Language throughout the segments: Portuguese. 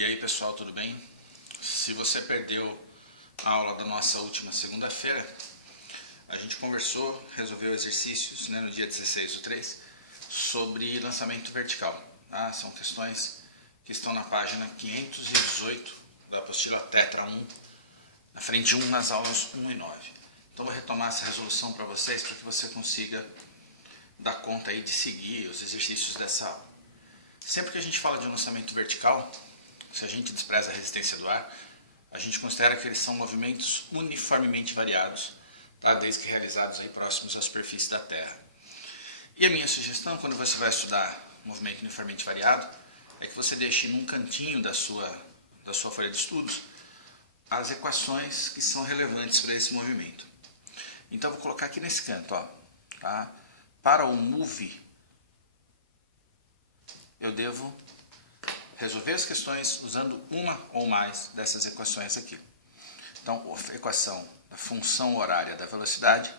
E aí pessoal, tudo bem? Se você perdeu a aula da nossa última segunda-feira, a gente conversou, resolveu exercícios no dia 16/3 sobre lançamento vertical. Tá? São questões que estão na página 518 da apostila Tetra 1, na frente 1, nas aulas 1 e 9. Então vou retomar essa resolução para vocês, para que você consiga dar conta aí de seguir os exercícios dessa aula. Sempre que a gente fala de um lançamento vertical, se a gente despreza a resistência do ar, a gente considera que eles são movimentos uniformemente variados, tá? Desde que realizados aí próximos à superfície da Terra. E a minha sugestão, quando você vai estudar movimento uniformemente variado, é que você deixe num cantinho da sua folha de estudos as equações que são relevantes para esse movimento. Então, vou colocar aqui nesse canto, ó, tá? Para o move, eu devo resolver as questões usando uma ou mais dessas equações aqui. Então, a equação da função horária da velocidade,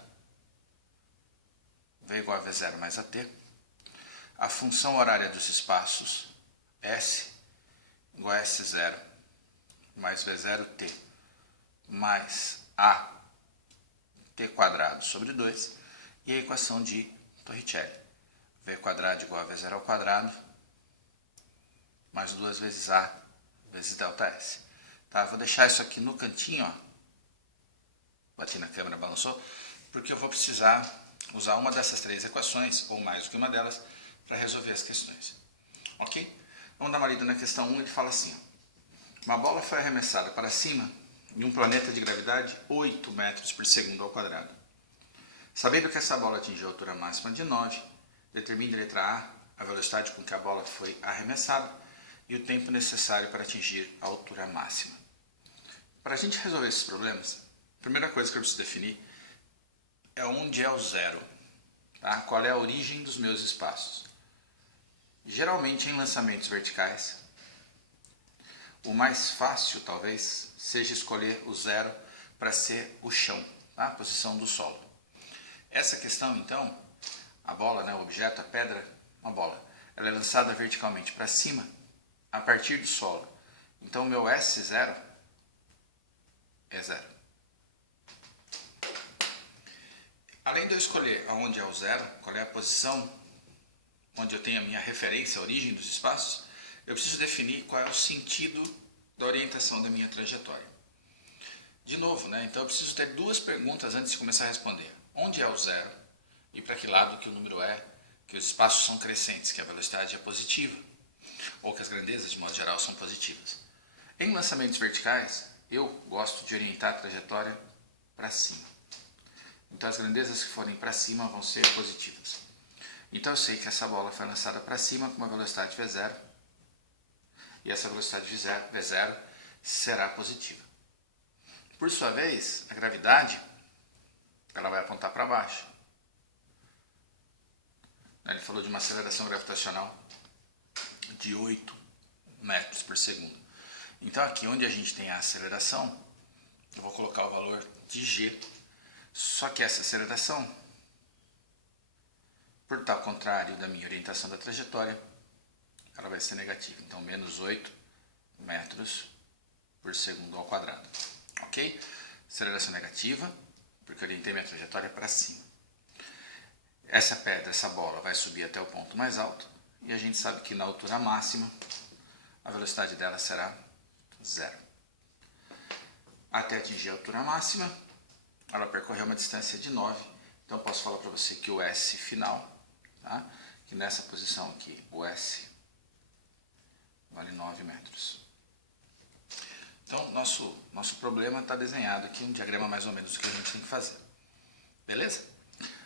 V igual a V0 mais AT. A função horária dos espaços, S igual a S0 mais V0T mais A T quadrado sobre 2. E a equação de Torricelli, V quadrado igual a V0 ao quadrado mais 2 vezes A vezes ΔS. Tá? Vou deixar isso aqui no cantinho, ó. Bati na câmera, balançou, porque eu vou precisar usar uma dessas três equações, ou mais do que uma delas, para resolver as questões. Ok? Vamos dar uma lida na questão 1, ele fala assim, ó, uma bola foi arremessada para cima de um planeta de gravidade 8 metros por segundo ao quadrado. Sabendo que essa bola atingiu a altura máxima de 9, determine, letra A velocidade com que a bola foi arremessada e o tempo necessário para atingir a altura máxima. Para a gente resolver esses problemas, a primeira coisa que eu preciso definir é onde é o zero, tá? Qual é a origem dos meus espaços. Geralmente em lançamentos verticais, o mais fácil talvez seja escolher o zero para ser o chão, tá? A posição do solo. Essa questão então, a bola, o objeto, a pedra, uma bola, ela é lançada verticalmente para cima a partir do solo. Então, o meu S0 é 0. Além de eu escolher aonde é o zero, qual é a posição onde eu tenho a minha referência, a origem dos espaços, eu preciso definir qual é o sentido da orientação da minha trajetória. De novo, então eu preciso ter duas perguntas antes de começar a responder. Onde é o zero? E para que lado que o número é? Que os espaços são crescentes, que a velocidade é positiva, ou que as grandezas, de modo geral, são positivas. Em lançamentos verticais, eu gosto de orientar a trajetória para cima. Então, as grandezas que forem para cima vão ser positivas. Então, eu sei que essa bola foi lançada para cima com uma velocidade V0, e essa velocidade V0 será positiva. Por sua vez, a gravidade ela vai apontar para baixo. Ele falou de uma aceleração gravitacional de 8 metros por segundo. Então aqui onde a gente tem a aceleração, eu vou colocar o valor de G, só que essa aceleração, por estar ao contrário da minha orientação da trajetória, ela vai ser negativa. Então menos 8 metros por segundo ao quadrado. Ok? Aceleração negativa, porque eu orientei minha trajetória para cima. Essa pedra, essa bola, vai subir até o ponto mais alto, e a gente sabe que na altura máxima, a velocidade dela será 0. Até atingir a altura máxima, ela percorreu uma distância de 9, então eu posso falar para você que o S final, tá? Que nessa posição aqui, o S vale 9 metros. Então, nosso problema está desenhado aqui, um diagrama mais ou menos do que a gente tem que fazer. Beleza?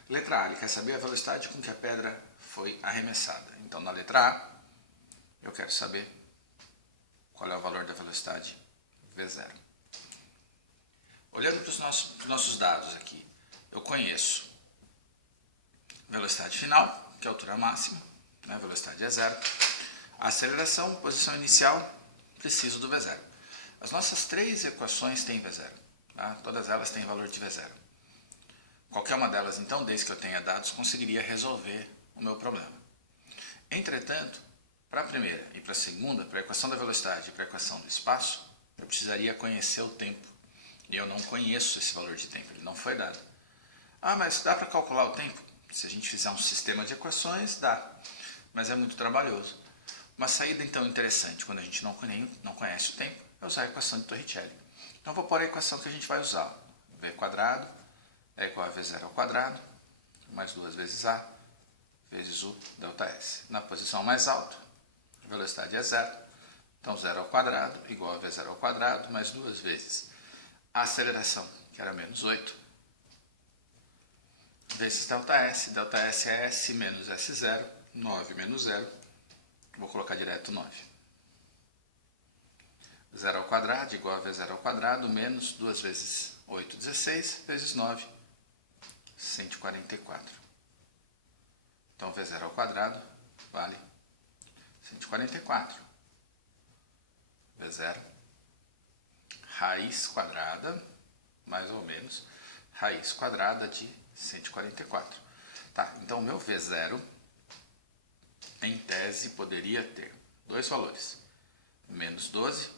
Letra A, ele quer saber a velocidade com que a pedra foi arremessada. Então, na letra A, eu quero saber qual é o valor da velocidade V0. Olhando para os nossos dados aqui, eu conheço velocidade final, que é a altura máxima, a velocidade é 0. A aceleração, posição inicial, preciso do V0. As nossas três equações têm V0. Tá? Todas elas têm valor de V0. Qualquer uma delas, então, desde que eu tenha dados, conseguiria resolver o meu problema. Entretanto, Para a primeira e para a segunda, para a equação da velocidade e para a equação do espaço, eu precisaria conhecer o tempo. E eu não conheço esse valor de tempo, ele não foi dado. Ah, mas dá para calcular o tempo? Se a gente fizer um sistema de equações, dá. Mas é muito trabalhoso. Uma saída então interessante, quando a gente não conhece o tempo, é usar a equação de Torricelli. Então vou pôr a equação que a gente vai usar. V quadrado é igual a V0 ao quadrado, mais 2 vezes A, vezes U ΔS. Na posição mais alta, a velocidade é zero. Então 0 ao quadrado igual a V0 ao quadrado, mais 2 vezes a aceleração, que era menos 8, vezes ΔS. ΔS é S menos S0, 9 menos 0. Vou colocar direto 9. 0 ao quadrado igual a V0 ao quadrado, menos 2 vezes 8, 16, vezes 9, 144. Então V0 ao quadrado vale 144. V0, raiz quadrada, mais ou menos, raiz quadrada de 144. Tá, então o meu V0, em tese, poderia ter dois valores, menos 12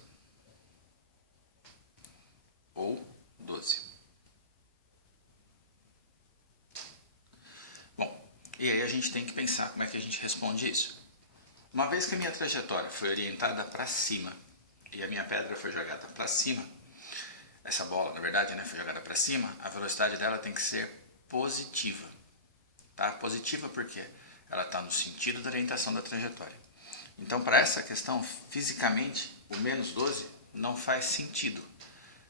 ou 12. Bom, e aí a gente tem que pensar como é que a gente responde isso. Uma vez que a minha trajetória foi orientada para cima e a minha pedra foi jogada para cima, essa bola, na verdade, né, foi jogada para cima, a velocidade dela tem que ser positiva. Tá? Positiva porque ela está no sentido da orientação da trajetória. Então, para essa questão, fisicamente, o menos 12 não faz sentido.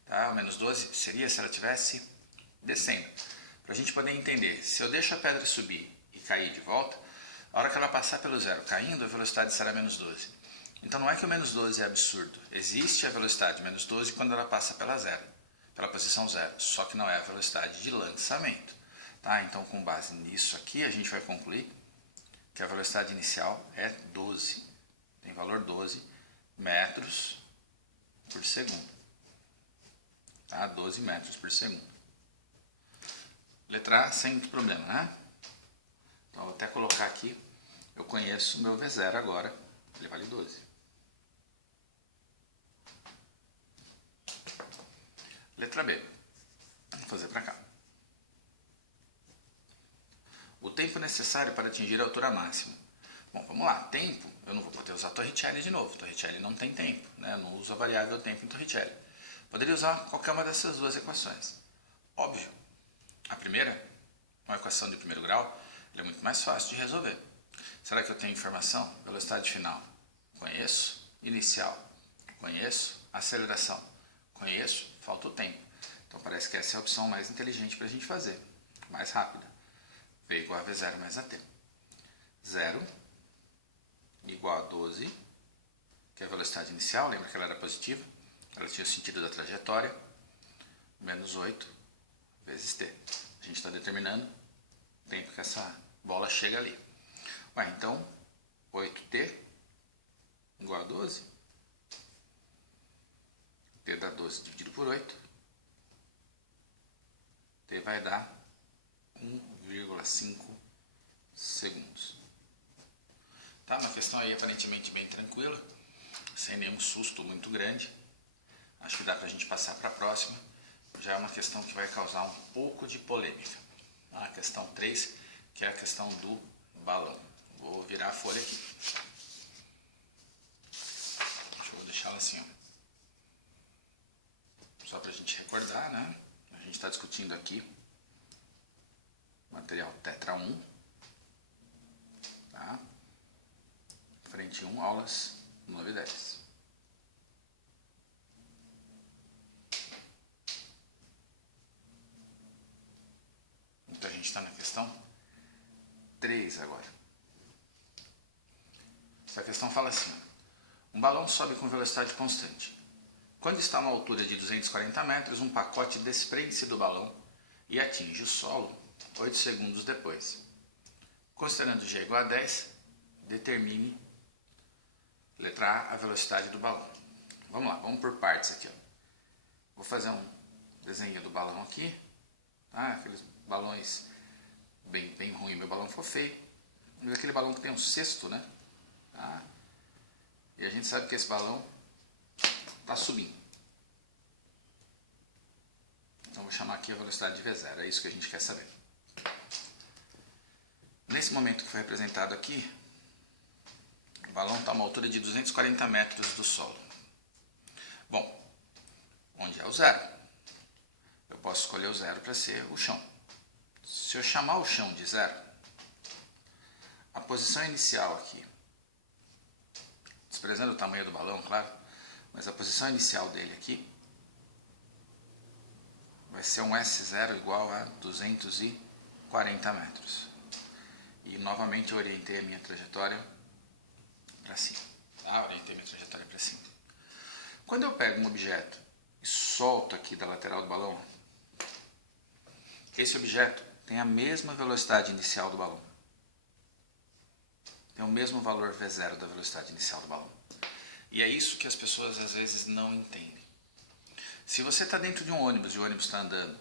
Tá? O menos 12 seria se ela estivesse descendo. Para a gente poder entender, se eu deixo a pedra subir e cair de volta, a hora que ela passar pelo zero caindo, a velocidade será menos 12. Então não é que o menos 12 é absurdo. Existe a velocidade menos 12 quando ela passa pela posição zero. Só que não é a velocidade de lançamento. Tá? Então, com base nisso aqui, a gente vai concluir que a velocidade inicial é 12. Tem valor 12 metros por segundo. Tá? 12 metros por segundo. Letra A, sem muito problema, né? Então, vou até colocar aqui. Eu conheço o meu V0 agora. Ele vale 12. Letra B. Vou fazer para cá. O tempo necessário para atingir a altura máxima. Bom, vamos lá. Tempo, eu não vou poder usar Torricelli de novo. Torricelli não tem tempo, né? Eu não uso a variável tempo em Torricelli. Poderia usar qualquer uma dessas duas equações. Óbvio. A primeira, uma equação de primeiro grau, ela é muito mais fácil de resolver. Será que eu tenho informação? Velocidade final. Conheço. Inicial. Conheço. Aceleração. Conheço. Falta o tempo. Então parece que essa é a opção mais inteligente para a gente fazer. Mais rápida. V igual a V0 mais AT. 0 igual a 12, que é a velocidade inicial. Lembra que ela era positiva? Ela tinha o sentido da trajetória. Menos 8 vezes T. A gente está determinando o tempo que essa bola chega ali. Ué, então, 8T igual a 12. T dá 12 dividido por 8. T vai dar 1,5 segundos. Tá? Uma questão aí aparentemente bem tranquila, sem nenhum susto muito grande. Acho que dá pra gente passar para a próxima. Já é uma questão que vai causar um pouco de polêmica. A questão 3, que é a questão do balão. Vou virar a folha aqui. Deixa eu deixá-la assim, ó. Só para a gente recordar, né? A gente está discutindo aqui material Tetra 1, tá? Frente 1, aulas 9 e 10. Então a gente está na questão 3 agora. Essa questão fala assim: um balão sobe com velocidade constante. Quando está a uma altura de 240 metros, um pacote desprende-se do balão e atinge o solo 8 segundos depois. Considerando G igual a 10, determine, letra A, a velocidade do balão. Vamos lá, vamos por partes aqui. Ó. Vou fazer um desenho do balão aqui. Tá? Aqueles balões bem ruim, meu balão ficou feio. Aquele balão que tem um cesto, né? Tá? E a gente sabe que esse balão está subindo. Então vou chamar aqui a velocidade de V0, é isso que a gente quer saber. Nesse momento que foi representado aqui, o balão está a uma altura de 240 metros do solo. Bom, onde é o zero? Eu posso escolher o zero para ser o chão. Se eu chamar o chão de zero, a posição inicial aqui, desprezando o tamanho do balão, claro, mas a posição inicial dele aqui vai ser um S0 igual a 240 metros. E novamente eu orientei a minha trajetória para cima. Orientei a minha trajetória para cima. Quando eu pego um objeto e solto aqui da lateral do balão, esse objeto tem a mesma velocidade inicial do balão. Tem o mesmo valor V0 da velocidade inicial do balão. E é isso que as pessoas às vezes não entendem. Se você está dentro de um ônibus e o ônibus está andando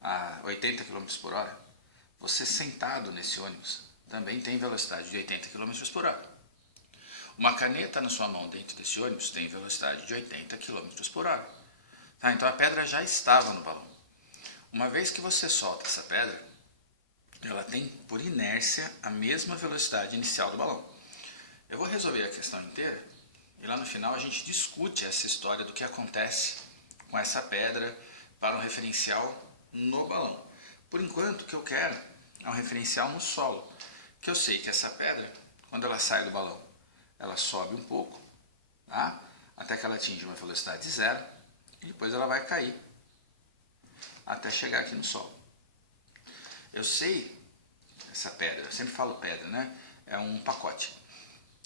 a 80 km por hora, você sentado nesse ônibus também tem velocidade de 80 km por hora. Uma caneta na sua mão dentro desse ônibus tem velocidade de 80 km por hora. Tá, então a pedra já estava no balão. Uma vez que você solta essa pedra, ela tem por inércia a mesma velocidade inicial do balão. Eu vou resolver a questão inteira e lá no final a gente discute essa história do que acontece com essa pedra para um referencial no balão. Por enquanto, o que eu quero é um referencial no solo, que eu sei que essa pedra, quando ela sai do balão, ela sobe um pouco, tá? Até que ela atinge uma velocidade zero, e depois ela vai cair, até chegar aqui no solo. Eu sei, essa pedra, eu sempre falo pedra, né? É um pacote.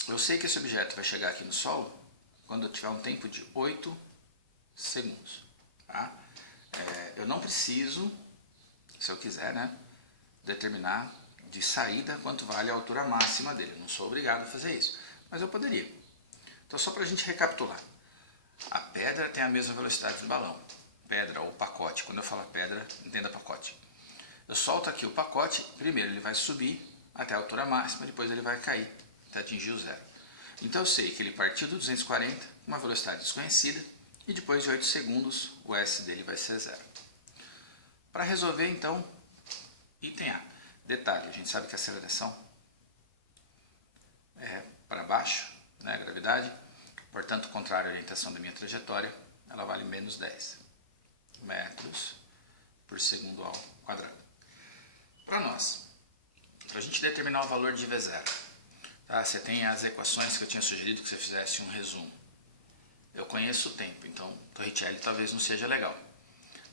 Eu sei que esse objeto vai chegar aqui no solo quando eu tiver um tempo de 8 segundos. Tá? Eu não preciso, se eu quiser, né, determinar de saída quanto vale a altura máxima dele. Eu não sou obrigado a fazer isso, mas eu poderia. Então, só para a gente recapitular. A pedra tem a mesma velocidade do balão. Pedra ou pacote. Quando eu falo pedra, entenda pacote. Eu solto aqui o pacote, primeiro ele vai subir até a altura máxima, depois ele vai cair até atingir o zero. Então eu sei que ele partiu do 240, uma velocidade desconhecida, e depois de 8 segundos o S dele vai ser zero. Para resolver então, item A. Detalhe, a gente sabe que a aceleração é para baixo, né, a gravidade, portanto, contrário à orientação da minha trajetória, ela vale menos 10 metros por segundo ao quadrado. Para nós, para a gente determinar o valor de V0, tá? Você tem as equações que eu tinha sugerido que você fizesse um resumo. Eu conheço o tempo, então Torricelli talvez não seja legal.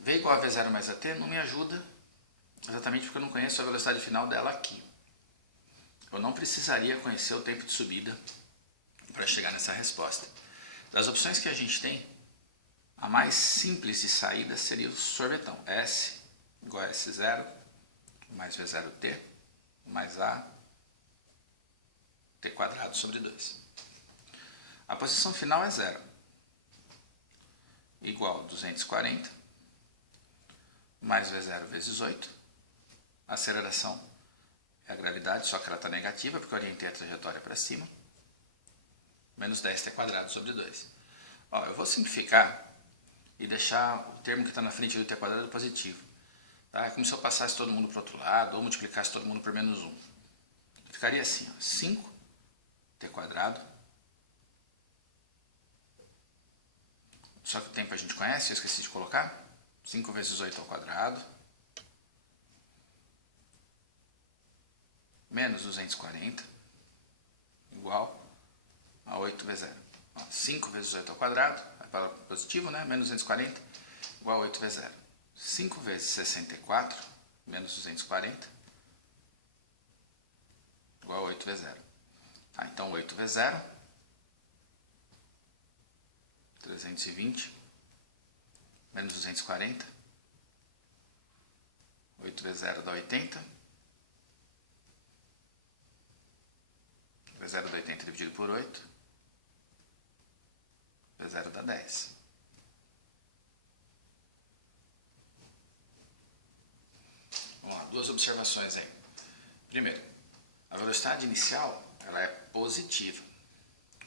V igual a V0 mais AT não me ajuda, exatamente porque eu não conheço a velocidade final dela aqui. Eu não precisaria conhecer o tempo de subida para chegar nessa resposta. Das opções que a gente tem, a mais simples de saída seria o sorvetão. S igual a S0 mais V0T mais A T quadrado sobre 2. A posição final é zero, igual a 240 mais V0 vezes 8. A aceleração é a gravidade, só que ela está negativa, porque eu orientei a trajetória para cima. Menos 10t quadrado sobre 2. Eu vou simplificar e deixar o termo que está na frente do t quadrado positivo. Tá? É como se eu passasse todo mundo para o outro lado, ou multiplicasse todo mundo por menos 1. Ficaria assim, 5t quadrado. Só que o tempo a gente conhece, eu esqueci de colocar. 5 vezes 8 ao quadrado. Menos 240, igual a 8 vezes 0. 5 vezes 8 ao quadrado, vai para o positivo, né? Menos 240, igual a 8 vezes 0. 5 vezes 64, menos 240, igual a 8 vezes 0. Então 8 vezes 0, 320, menos 240, 8 vezes 0 dá 80. V0 dá 80 dividido por 8. V0 dá 10. Vamos lá, duas observações aí. Primeiro, a velocidade inicial ela é positiva.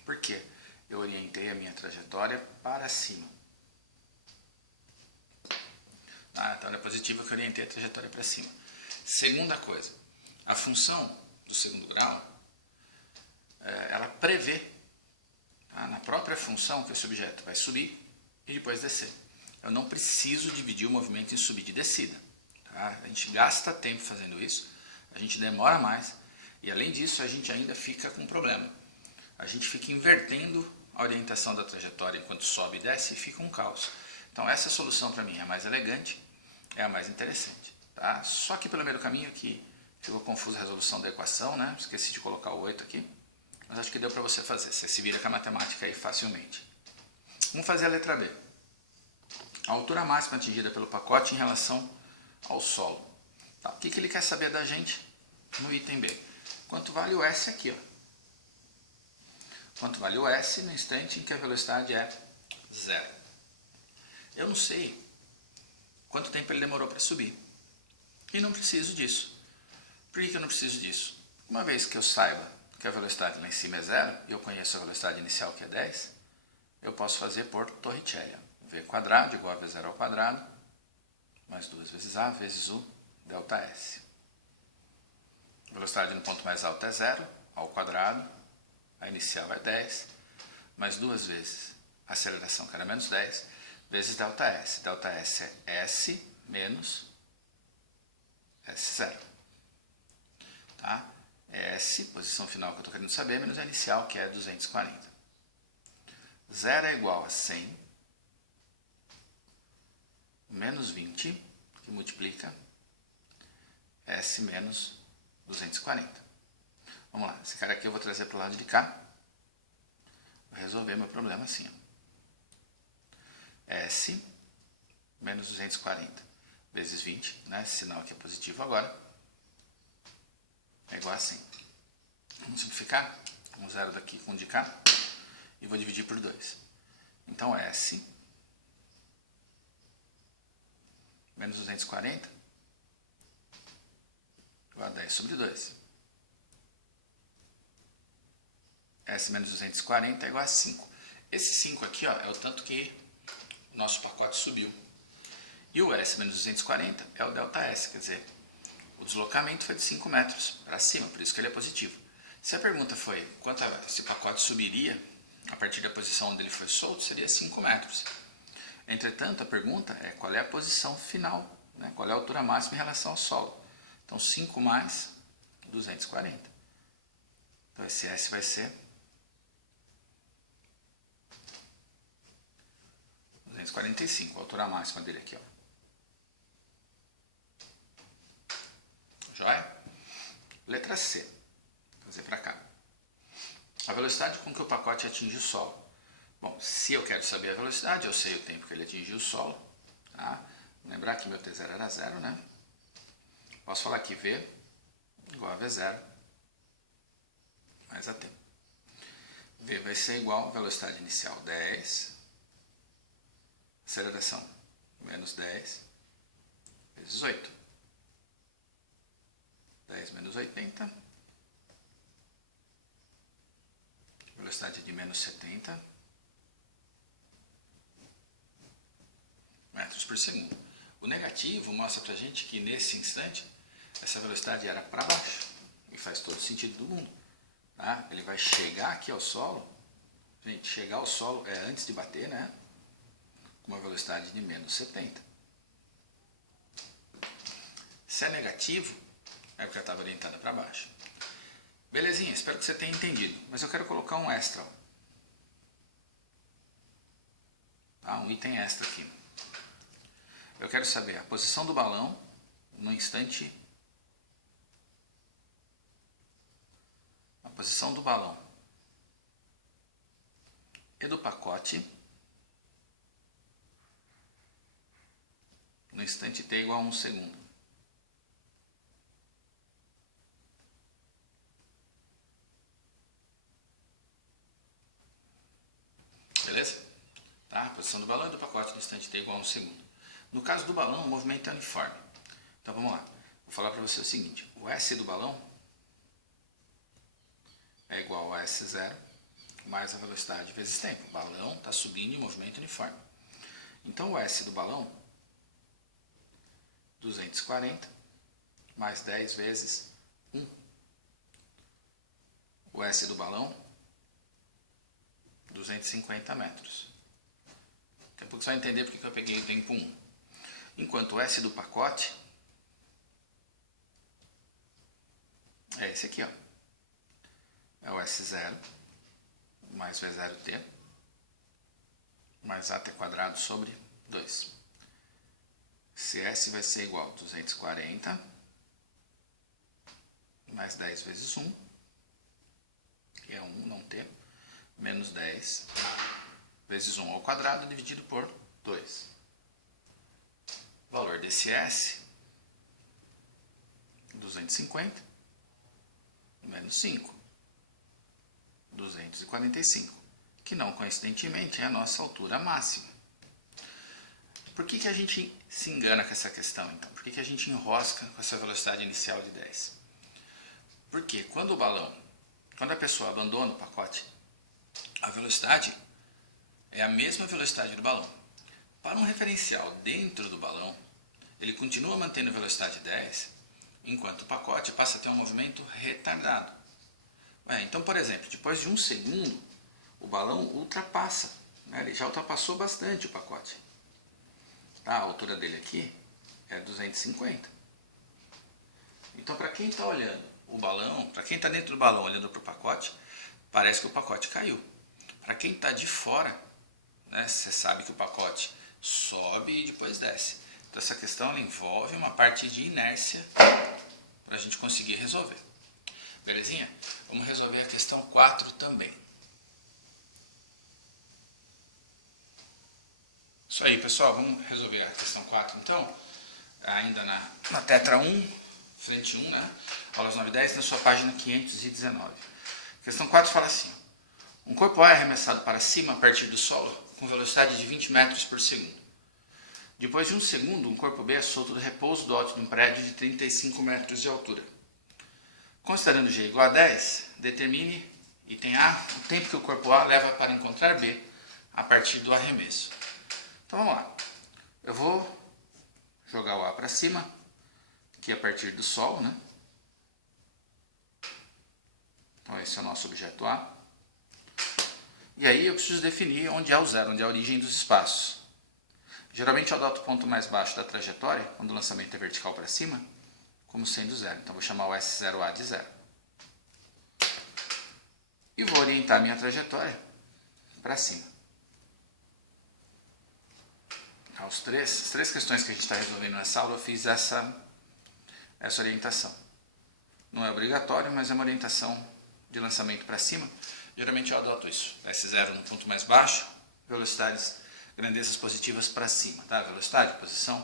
Por quê? eu orientei a minha trajetória para cima. Então ela é positiva que eu orientei a trajetória para cima. Segunda coisa, a função do segundo grau, ela prevê, na própria função, que esse objeto vai subir e depois descer. Eu não preciso dividir o movimento em subida e descida. Tá? A gente gasta tempo fazendo isso, a gente demora mais e além disso a gente ainda fica com um problema. A gente fica invertendo a orientação da trajetória enquanto sobe e desce e fica um caos. Então essa solução para mim é a mais elegante, é a mais interessante. Tá? Só que pelo meio do caminho que ficou confusa a resolução da equação, né? Esqueci de colocar o 8 aqui, mas acho que deu para você fazer, você se vira com a matemática aí facilmente. Vamos fazer a letra B. A altura máxima atingida pelo pacote em relação ao solo. Tá, o que ele quer saber da gente no item B? Quanto vale o S aqui? Ó? Quanto vale o S no instante em que a velocidade é 0. Eu não sei quanto tempo ele demorou para subir. E não preciso disso. Por que eu não preciso disso? Uma vez que eu saiba que a velocidade lá em cima é 0, e eu conheço a velocidade inicial que é 10, eu posso fazer por Torricelli. V quadrado igual a V0 ao quadrado, mais 2 vezes A vezes U, delta S. A velocidade no ponto mais alto é 0, ao quadrado, a inicial é 10, mais 2 vezes a aceleração, que era menos 10, vezes delta S. Delta S é S menos S0. Tá? S, posição final que eu estou querendo saber, menos a inicial, que é 240. 0 é igual a 100, menos 20, que multiplica S menos 240. Vamos lá, esse cara aqui eu vou trazer para o lado de cá. Vou resolver meu problema assim. Ó. S menos 240 vezes 20, né? Esse sinal aqui é positivo agora, é igual a 100. Vamos simplificar? Um zero daqui com um de cá. E vou dividir por 2. Então S menos 240 igual a 10 sobre 2. S menos 240 é igual a 5. Esse 5 aqui, ó, é o tanto que o nosso pacote subiu. E o S menos 240 é o delta S, quer dizer, o deslocamento foi de 5 metros para cima, por isso que ele é positivo. Se a pergunta foi quanto esse pacote subiria a partir da posição onde ele foi solto, seria 5 metros. Entretanto, a pergunta é qual é a posição final, né? Qual é a altura máxima em relação ao solo. Então, 5 mais 240. Então, esse S vai ser 245, a altura máxima dele aqui. Ó. Joia? Letra C. Vou fazer para cá. A velocidade com que o pacote atinge o solo. Bom, se eu quero saber a velocidade, eu sei o tempo que ele atingiu o solo. Tá? Lembrar que meu T0 era 0, né? Posso falar que V igual a V0 mais AT. V vai ser igual a velocidade inicial 10, aceleração menos 10, vezes 8. 10 menos 80, velocidade de menos 70 metros por segundo. O negativo mostra pra gente que nesse instante essa velocidade era para baixo, e faz todo sentido do mundo. Tá? Ele vai chegar aqui ao solo, gente, chegar ao solo é antes de bater, né? Com uma velocidade de menos 70. Se é negativo, é porque ela estava orientada para baixo. Belezinha, espero que você tenha entendido. Mas eu quero colocar um extra. Tá? Um item extra aqui. Eu quero saber a posição do balão no instante. A posição do balão e do pacote no instante t igual a 1 segundo. Beleza? Tá? A posição do balão e do pacote no instante t igual a 1 segundo. No caso do balão, o movimento é uniforme. Então vamos lá. Vou falar para você o seguinte. O S do balão é igual a S0 mais a velocidade vezes tempo. O balão está subindo em movimento uniforme. Então o S do balão, 240, mais 10 vezes 1. O S do balão, 250 metros. Daqui a pouco você vai entender porque que eu peguei o tempo 1. Enquanto o S do pacote é esse aqui, ó. É o S0 mais V0t mais AT quadrado sobre 2. Esse S vai ser igual a 240 mais 10 vezes 1, que é 1, não T, menos 10 vezes 1 ao quadrado dividido por 2. O valor desse S, 250, menos 5, 245, que não coincidentemente é a nossa altura máxima. Por que a gente se engana com essa questão, então? Por que a gente enrosca com essa velocidade inicial de 10? Porque quando a pessoa abandona o pacote, a velocidade é a mesma velocidade do balão. Para um referencial dentro do balão, ele continua mantendo a velocidade 10, enquanto o pacote passa a ter um movimento retardado. Então, por exemplo, depois de 1 segundo, o balão ultrapassa, né? Ele já ultrapassou bastante o pacote. A altura dele aqui é 250. Então, para quem está olhando o balão, para quem está dentro do balão olhando para o pacote, parece que o pacote caiu. Para quem está de fora, né, você sabe que o pacote sobe e depois desce. Então, essa questão ela envolve uma parte de inércia para a gente conseguir resolver. Belezinha? Vamos resolver a questão 4 também. Isso aí, pessoal. Vamos resolver a questão 4, então. Ainda na Tetra 1, frente 1, né? Aulas 9 e 10, na sua página 519. Questão 4 fala assim. Um corpo A é arremessado para cima a partir do solo com velocidade de 20 metros por segundo. Depois de 1 segundo, um corpo B é solto do repouso do alto de um prédio de 35 metros de altura. Considerando G igual a 10, determine, item A, o tempo que o corpo A leva para encontrar B a partir do arremesso. Então vamos lá. Eu vou jogar o A para cima, aqui a partir do solo, né? Então esse é o nosso objeto A. E aí eu preciso definir onde é o zero, onde é a origem dos espaços. Geralmente eu adoto o ponto mais baixo da trajetória, quando o lançamento é vertical para cima, como sendo zero. Então vou chamar o S0A de zero. E vou orientar a minha trajetória para cima. As três questões que a gente está resolvendo nessa aula, eu fiz essa orientação. Não é obrigatório, mas é uma orientação de lançamento para cima. Geralmente eu adoto isso. S0 no ponto mais baixo, velocidades, grandezas positivas para cima. Tá? Velocidade, posição,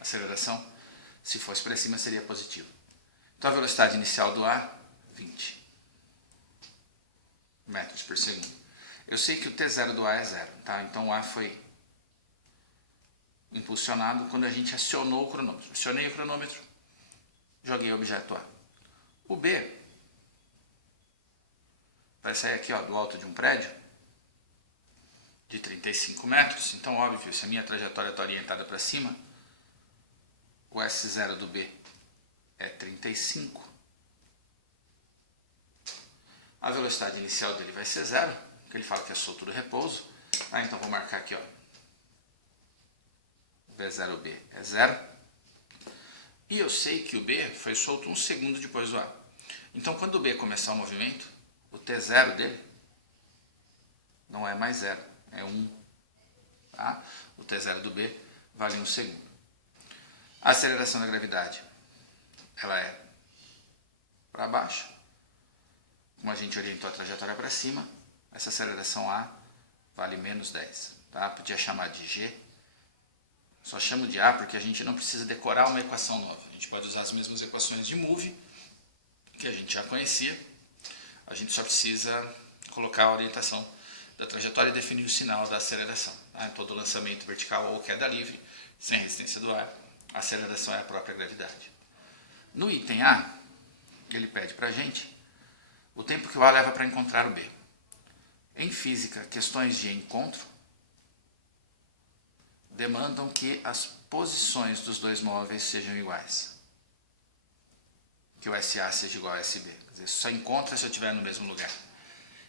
aceleração. Se fosse para cima seria positivo. Então a velocidade inicial do A, 20 metros por segundo. Eu sei que o T0 do A é 0. Tá? Então o A foi impulsionado quando a gente acionou o cronômetro. Acionei o cronômetro, joguei o objeto A. O B vai sair aqui, ó, do alto de um prédio de 35 metros. Então, óbvio, se a minha trajetória está orientada para cima, o S0 do B é 35. A velocidade inicial dele vai ser 0, porque ele fala que é solto do repouso. Tá? Então, vou marcar aqui, ó. V0B é 0. E eu sei que o B foi solto 1 segundo depois do A. Então, quando o B começar o movimento, o T0 dele não é mais 0, é 1. Tá? O T0 do B vale 1 segundo. A aceleração da gravidade, ela é para baixo. Como a gente orientou a trajetória para cima, essa aceleração A vale menos 10. Tá? Podia chamar de G. Só chamo de A porque a gente não precisa decorar uma equação nova. A gente pode usar as mesmas equações de move, que a gente já conhecia. A gente só precisa colocar a orientação da trajetória e definir o sinal da aceleração. Tá? Em todo lançamento vertical ou queda livre, sem resistência do ar, a aceleração é a própria gravidade. No item A, ele pede para a gente o tempo que o A leva para encontrar o B. Em física, questões de encontro demandam que as posições dos dois móveis sejam iguais. Que o SA seja igual a SB. Quer dizer, só encontra se eu estiver no mesmo lugar.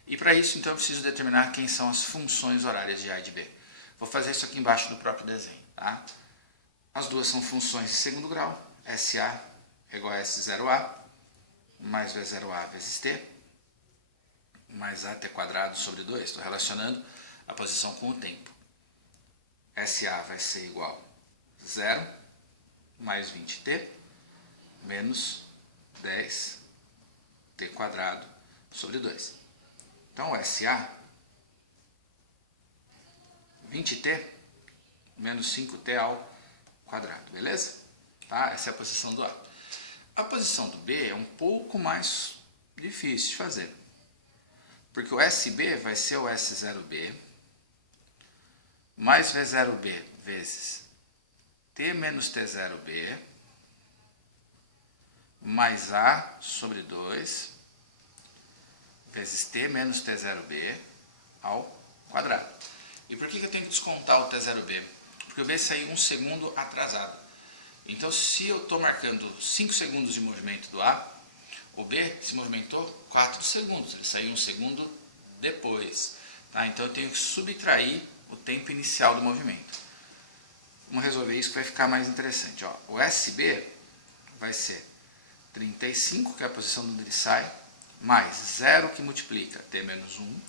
E para isso, então, eu preciso determinar quem são as funções horárias de A e de B. Vou fazer isso aqui embaixo do próprio desenho. Tá? As duas são funções de segundo grau. SA é igual a S0A mais V0A vezes T mais AT quadrado sobre 2. Estou relacionando a posição com o tempo. SA vai ser igual a 0 mais 20T menos 10T quadrado sobre 2. Então, o SA, 20T menos 5T ao quadrado, beleza? Tá? Essa é a posição do A. A posição do B é um pouco mais difícil de fazer. Porque o SB vai ser o S0B mais V0B vezes T menos T0B mais A sobre 2 vezes T menos T0B ao quadrado. E por que eu tenho que descontar o T0B? Porque o B saiu 1 segundo atrasado. Então, se eu estou marcando 5 segundos de movimento do A, o B se movimentou 4 segundos. Ele saiu 1 segundo depois. Tá? Então, eu tenho que subtrair o tempo inicial do movimento. Vamos resolver isso que vai ficar mais interessante. Ó, o SB vai ser 35, que é a posição onde ele sai, mais 0 que multiplica T menos 1,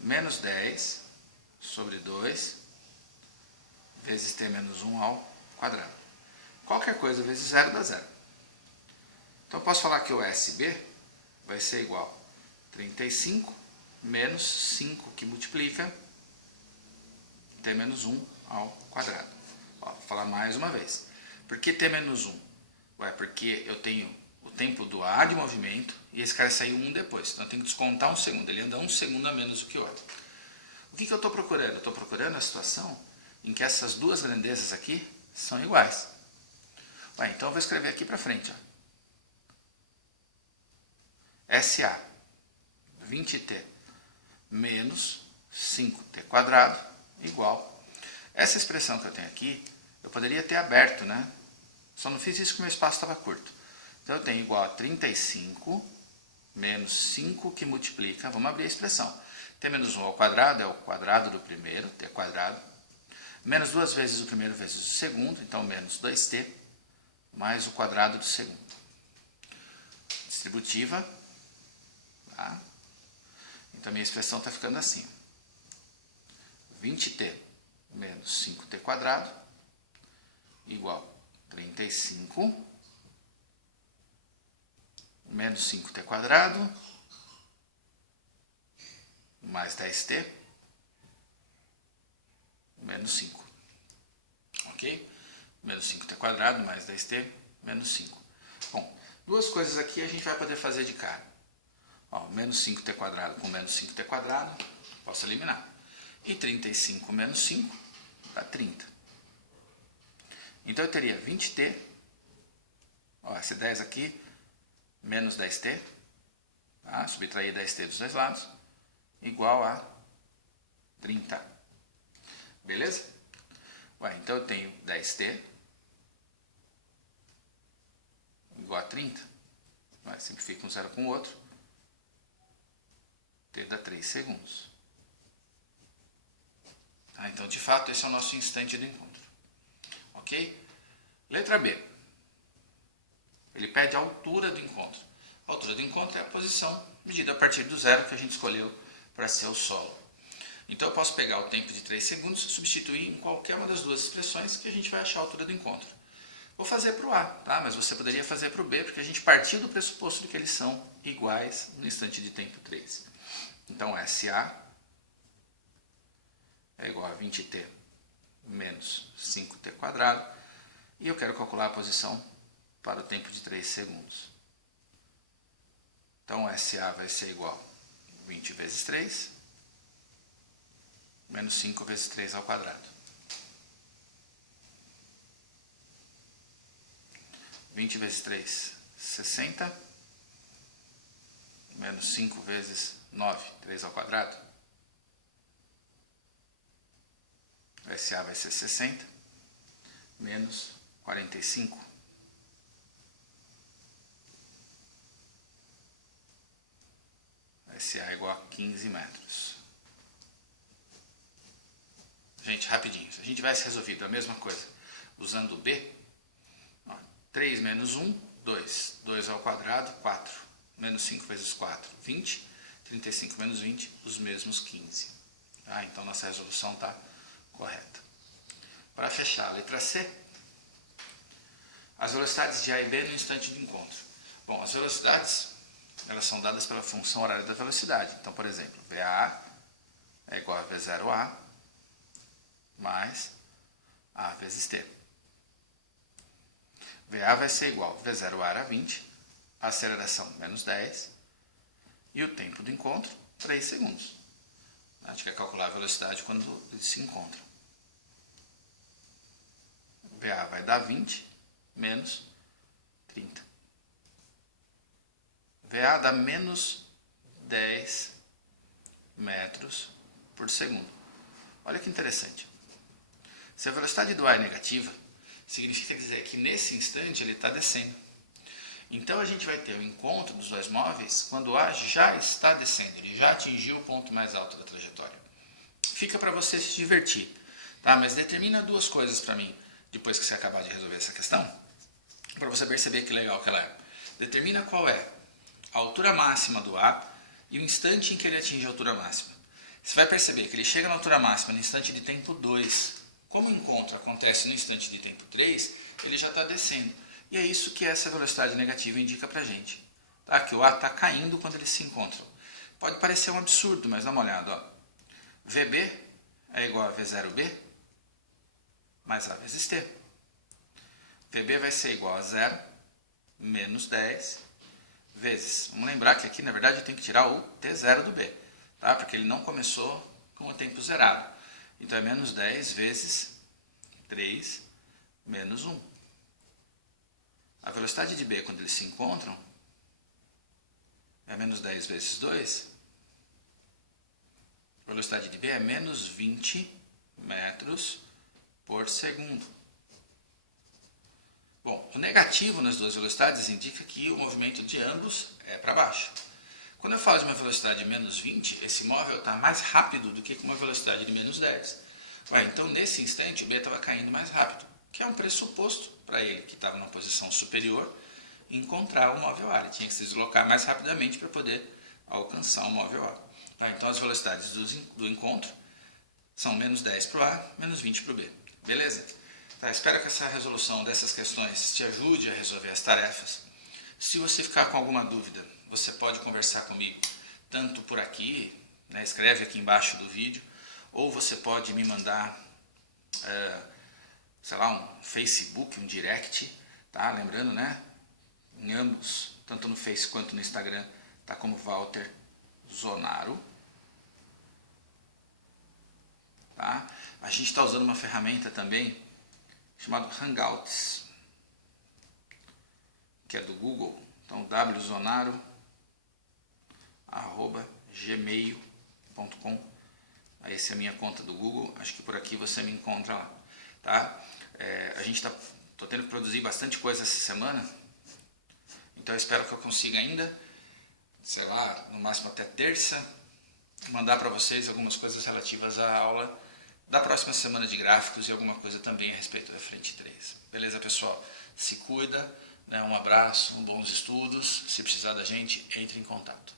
menos 10 sobre 2, vezes T menos 1 ao quadrado. Qualquer coisa vezes 0 dá 0. Então, eu posso falar que o SB vai ser igual a 35 menos 5 que multiplica T menos 1 ao quadrado. Ó, vou falar mais uma vez. Por que T menos 1? Ué, porque eu tenho o tempo do A de movimento e esse cara saiu 1 depois. Então eu tenho que descontar 1 segundo. Ele anda 1 segundo a menos do que o outro. O que eu estou procurando? Eu estou procurando a situação em que essas duas grandezas aqui são iguais. Ué, então eu vou escrever aqui para frente. Ó. SA 20T menos 5T quadrado igual. Essa expressão que eu tenho aqui, eu poderia ter aberto, né? Só não fiz isso porque o meu espaço estava curto. Então eu tenho igual a 35 menos 5 que multiplica, vamos abrir a expressão. T menos 1 ao quadrado é o quadrado do primeiro, T quadrado, menos 2 vezes o primeiro vezes o segundo, então menos 2T, mais o quadrado do segundo. Distributiva, tá? Então a minha expressão está ficando assim. 20T menos 5T quadrado igual a 35 menos 5T quadrado mais 10T menos 5. Ok? Menos 5T quadrado mais 10T menos 5. Bom, duas coisas aqui a gente vai poder fazer de cara. Ó, menos 5T quadrado com menos 5T quadrado, posso eliminar. E 35 menos 5 dá 30. Então eu teria 20T, ó, esse 10 aqui, menos 10T, tá? Subtrair 10T dos dois lados, igual a 30. Beleza? Ué, então eu tenho 10T igual a 30. Ué, simplifica um zero com o outro. T dá 3 segundos. Tá? Então, de fato, esse é o nosso instante do encontro. Ok? Letra B. Ele pede a altura do encontro. A altura do encontro é a posição medida a partir do zero que a gente escolheu para ser o solo. Então eu posso pegar o tempo de 3 segundos e substituir em qualquer uma das duas expressões que a gente vai achar a altura do encontro. Vou fazer para o A, tá? Mas você poderia fazer para o B, porque a gente partiu do pressuposto de que eles são iguais no instante de tempo 3. Então SA é igual a 20T menos 5T quadrado. E eu quero calcular a posição para o tempo de 3 segundos. Então SA vai ser igual a 20 vezes 3 menos 5 vezes 3 ao quadrado. 20 vezes 3, 60. menos 5 vezes 9, 3 ao quadrado. O SA vai ser 60, menos 45. SA é igual a 15 metros. Gente, rapidinho, se a gente tivesse resolvido a mesma coisa usando o B, 3 menos 1, 2. 2 ao quadrado, 4. Menos 5 vezes 4, 20. 35 menos 20, os mesmos 15. Tá? Então, nossa resolução está correta. Para fechar a letra C, as velocidades de A e B no instante do encontro. Bom, as velocidades, elas são dadas pela função horária da velocidade. Então, por exemplo, VA é igual a V0A mais A vezes T. VA vai ser igual a V0A era 20, a aceleração menos 10 e o tempo do encontro 3 segundos. A gente quer calcular a velocidade quando eles se encontram. VA vai dar 20 menos 30. VA dá menos 10 metros por segundo. Olha que interessante. Se a velocidade do A é negativa, significa dizer que nesse instante ele está descendo. Então a gente vai ter o encontro dos dois móveis quando o A já está descendo, ele já atingiu o ponto mais alto da trajetória. Fica para você se divertir, tá? Mas determina duas coisas para mim, depois que você acabar de resolver essa questão, para você perceber que legal que ela é. Determina qual é a altura máxima do A e o instante em que ele atinge a altura máxima. Você vai perceber que ele chega na altura máxima no instante de tempo 2. Como o encontro acontece no instante de tempo 3, ele já está descendo. E é isso que essa velocidade negativa indica para a gente. Tá? Que o A está caindo quando eles se encontram. Pode parecer um absurdo, mas dá uma olhada. Ó. VB é igual a V0B mais A vezes T. VB vai ser igual a 0 menos 10 vezes. Vamos lembrar que aqui, na verdade, eu tenho que tirar o T0 do B. Tá? Porque ele não começou com o tempo zerado. Então é menos 10 vezes 3 menos 1. A velocidade de B quando eles se encontram é menos 10 vezes 2. A velocidade de B é menos 20 metros por segundo. Bom, o negativo nas duas velocidades indica que o movimento de ambos é para baixo. Quando eu falo de uma velocidade de menos 20, esse móvel está mais rápido do que com uma velocidade de menos 10. Então, nesse instante, o B estava caindo mais rápido, que é um pressuposto para ele, que estava numa posição superior, encontrar o móvel A. Ele tinha que se deslocar mais rapidamente para poder alcançar o móvel A. Então, as velocidades do encontro são menos 10 para o A, menos 20 para o B. Beleza? Espero que essa resolução dessas questões te ajude a resolver as tarefas. Se você ficar com alguma dúvida, você pode conversar comigo, tanto por aqui, né, escreve aqui embaixo do vídeo, ou você pode me mandar, sei lá, um Facebook, um direct, tá? Lembrando, né, em ambos, tanto no Face quanto no Instagram, tá como Walter Zonaro. Tá? A gente está usando uma ferramenta também chamada Hangouts, que é do Google. Então, wzonaro@gmail.com. Essa é a minha conta do Google. Acho que por aqui você me encontra lá. Tá? A gente tô tendo que produzir bastante coisa essa semana. Então, eu espero que eu consiga ainda, sei lá, no máximo até terça, mandar para vocês algumas coisas relativas à aula da próxima semana de gráficos e alguma coisa também a respeito da frente 3. Beleza, pessoal? Se cuida, né? Um abraço, bons estudos. Se precisar da gente, entre em contato.